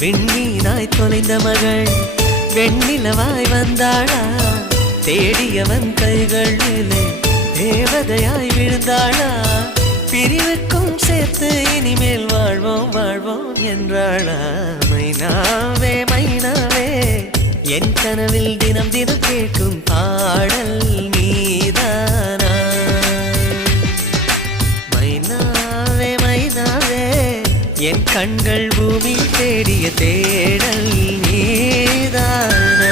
விண்மீனாய் தொலைந்த மகள் வெண்ணிலவாய் வந்தாளா தேடியவன் கைகளிலே தேவதையாய் விழுந்தாளா பிரிவுக்கும் சேர்த்து இனிமேல் வாழ்வோம் வாழ்வோம் என்றாளா மைனாவே மைனாவே என் கனவில் தினம் தினம் கேட்கும் பாடல் நீதானா மைனாவே மைனாவே என் கண்கள் பூமி தேடிய தேடல் நீதானா